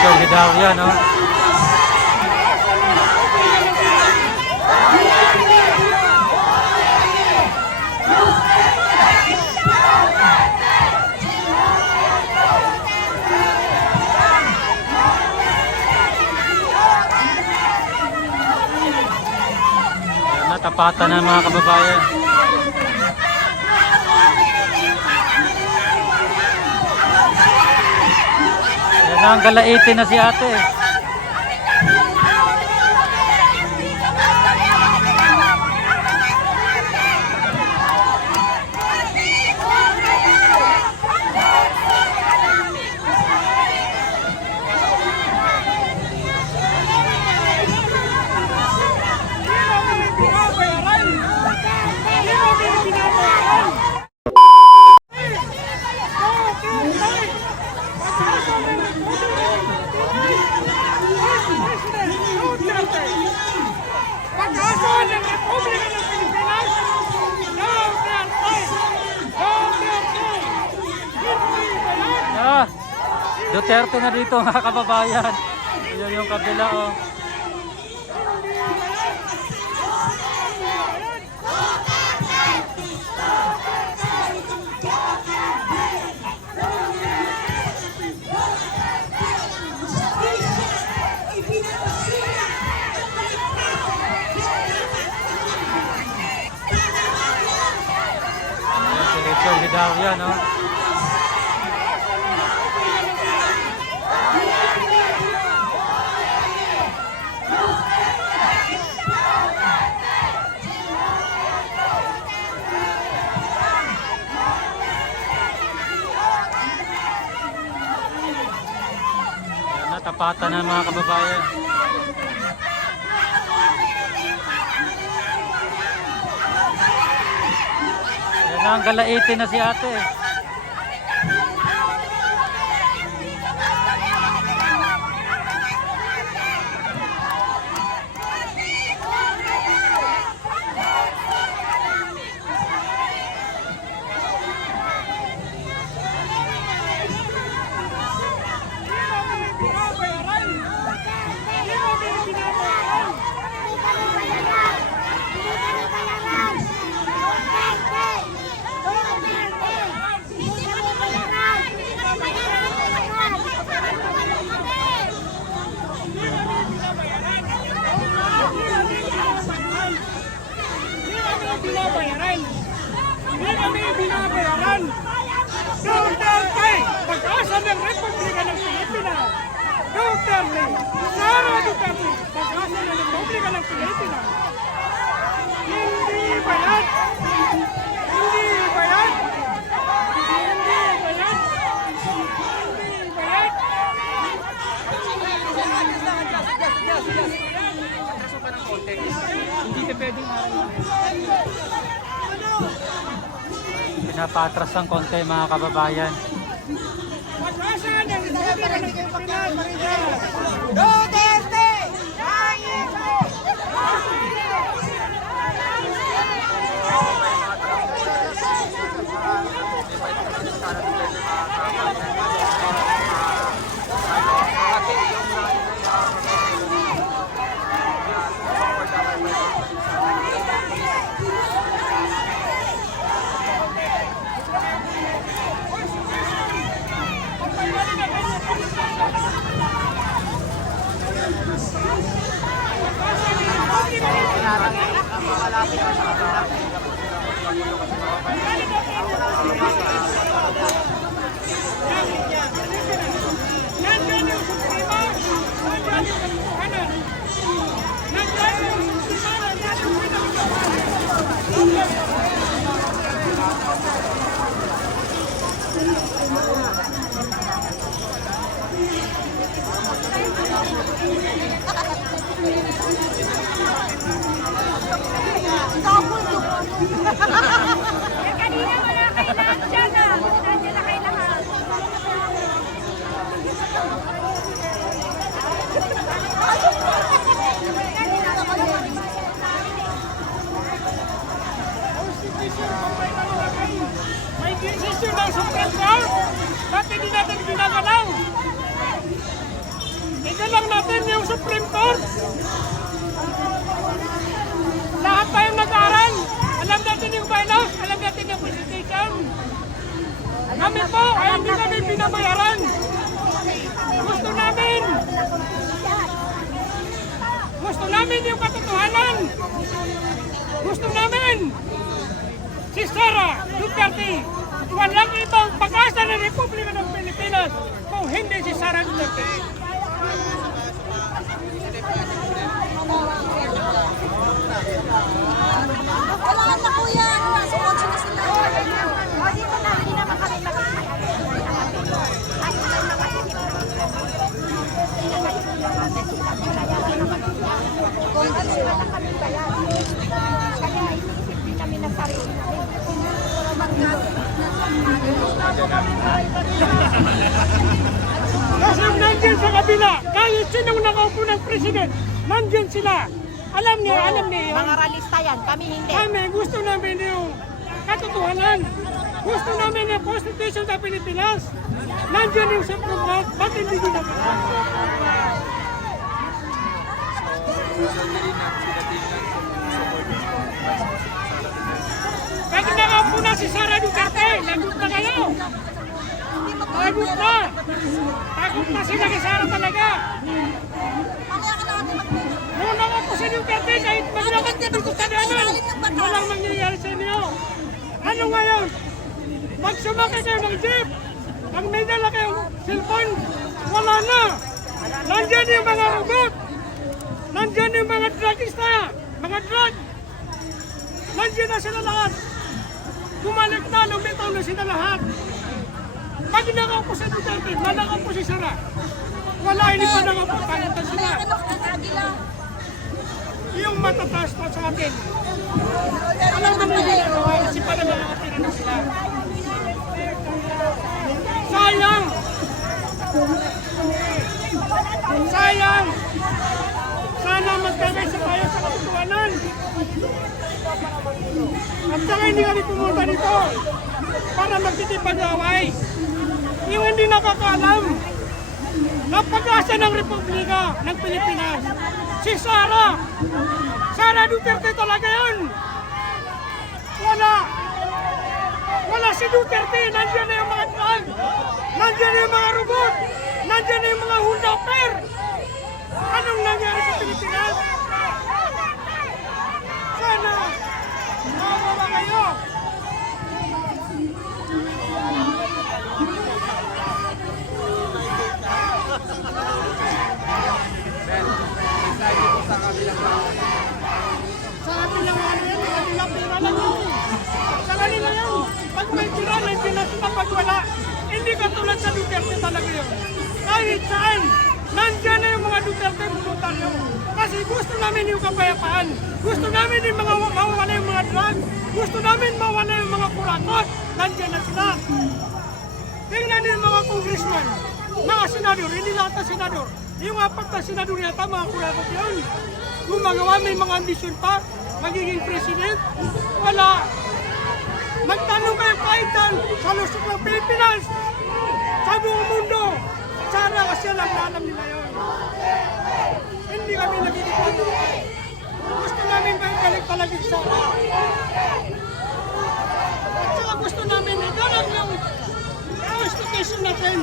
Solidarya, no? Natapatan na mga kababayan. Yan ang galaitin na si ate. Duterte na dito mga kababayan. Ayan yung kabila, oh. Solidarya, no? Natapatan na mga kababayan. Yan ang galaitin na si ate. Binabayaran. Duterte, pag-asa ng Republika ng Pilipinas. Duterte, Sara Duterte, pag-asa ng Republika ng Pilipinas. Hindi bayad. Hindi bayad. Hindi bayad. Hindi bayad. Hindi ka pwedeng Pinapatras ang konti mga kababayan. pag-asa ng Republika ng Pilipinas. Duterte! Nandiyan yung suprema, nandiyan yung katotohanan. Nandiyan yung suprema, nandiyan yung pinagkakaroon. Stop! Kami po ay hindi kami binabayaran. Gusto namin yung katotohanan. Gusto namin si Sara Duterte. Walang ibang pag-asa ng Republika ng Pilipinas kung hindi si Sara Duterte. Kailangan na po yan. Nasa kotse na sila. O, dito na. Hindi naman kami congressman na kami kaya. Kasi maiisip din kami ng sarili namin. Kasi nandiyan sa kabila, kahit sinong nakaupo ng president, nandiyan sila. Alam niya yun. Mga ralista yan. Kami hindi. Kami gusto namin yung katotohanan. Gusto namin yung Constitution sa Pilipinas. Nandiyan yung Supreme Court. Ba't hindi ginagawa? Pag nakaupo na si Sara Duterte, lagot na kayo. Lagot na. Takot na sila kay Sara talaga. Noong nakaupo si Duterte, kahit maglakad ka ng kutadanan, walang mangyayari sa inyo. Ano ngayon? Pag sumakay kayo ng jeep, pag may dala kayong cellphone, wala na. Nandiyan yung mga robot. Nandiyan yung mga drugista, mga drug. Nandiyan na sila lahat. Bumalik na, lumitaw na sila lahat. Pag nakaupo si Duterte, nakaupo si Sara. Wala, hindi pa nakaupo, tagutan sila. Yung matataas pa sa atin. Alam mo na ginagawa kasi para makakatira na sila. Sayang! Sayang! Sana magkakaisa tayo sa katotohanan. At saka hindi kami pumunta dito para magtitipag-away. Yung hindi nakakaalam ng pag-asa ng Republika ng Pilipinas. Si Sara! Sara Duterte talaga yun! Wala si Duterte! Nandiyan na yung mga drug! Nandiyan na yung mga robot! Nandiyan na yung mga huldaper! Anong nangyari sa Pilipinas? Sana mawawa kayo! Sa atin lang ano yan, sa kanila pira lang yun. Sa kanila yan. Pag may pira, nandiyan na sila pag wala. Hindi katulad sa Duterte talaga yun. Kahit saan, nandiyan na yung mga Duterte pumunta nyo. Kasi gusto namin yung kapayapaan. Gusto namin yung mga mawala yung mga drug. Gusto namin mawala yung mga kurakot. Nandiyan na sila. Tingnan yung mga congressman, mga senador, hindi lahat na senador. Yung apat na senador yata, mga kurakot yun. Gumagawa, may mga ambisyon pa, magiging president. Wala. Magtanong kayo kahit sa lusok ng Pilipinas, sa buong mundo. Sana kasi alam na alam nila yun. Hindi kami nagiging. Gusto namin balik talaga sa Sara. At saka gusto namin igalang yung constitution natin.